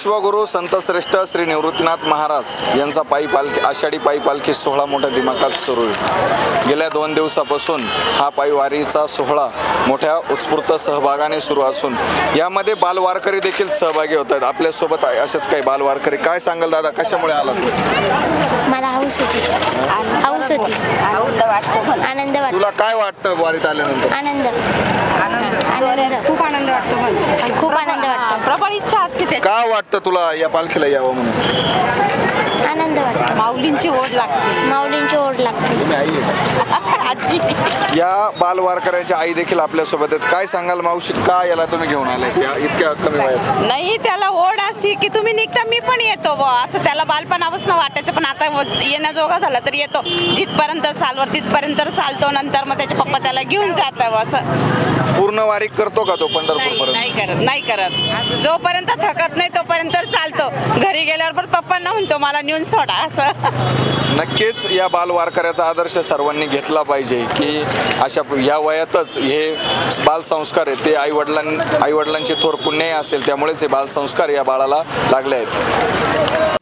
विश्वगुरु संतश्रेष्ठ श्री निवृत्तीनाथ महाराज यांचा आषाढी पायी पालखी सोहळा मोठ्या दिमाखात सुरू आहे। गेल्या 2 दिवसापासून हा पायी वारीचा सोहळा मोठ्या उत्स्फूर्त सहभागाने सुरू असून यामध्ये बालवारकरी देखील सहभागी होत आहेत। आपल्यासोबत असेच काही बालवारकरी, काय सांगाल दादा, कशामुळे आलात? मला हौस होती आनंद वाटतो। तुला काय वाटतं वारीत आल्यानंतर? आनंद खूप आनंद वाटतो। खूप आनंद वाटतो। प्रबळ इच्छा असते। काय वाटतं तुला या पालखीला यावं म्हणून? आनंद वाटतो। माऊलींची ओढ लागते। माऊलींची ओढ लागते। तुम्ही आई आहे आजी या बालवारकऱ्यांच्या आई देखील आपल्यासोबत आहेत। काय सांगाल मावशी, का याला तुम्ही घेऊन आले इतक्या कमी वयात? नाही, त्याला ओढ असते की तुम्ही निघता मी पण येतो असं त्याला बालपणापासून वाटायचं, पण आता येण्याजोगा झाला तर येतो। जिथपर्यंत चालवर तिथपर्यंत चालतो, नंतर मग त्याचे पप्पा त्याला घेऊन जातात। असं पूर्ण वारी करतो का तो पंढरपूर? नाही करत। जोपर्यंत थकत नाही तोपर्यंत चालतो। घरी गेल्यावर पण पप्पांना म्हणतो मला नेऊन सोडा असं। नक्कीच या बालवारकऱ्याचा आदर्श सर्वांनी घेतला पाहिजे की अशा या वयातच हे बालसंस्कार आहेत ते आईवडिलांची थोर पुण्य असेल, त्यामुळेच हे बालसंस्कार या बाळाला लागले आहेत।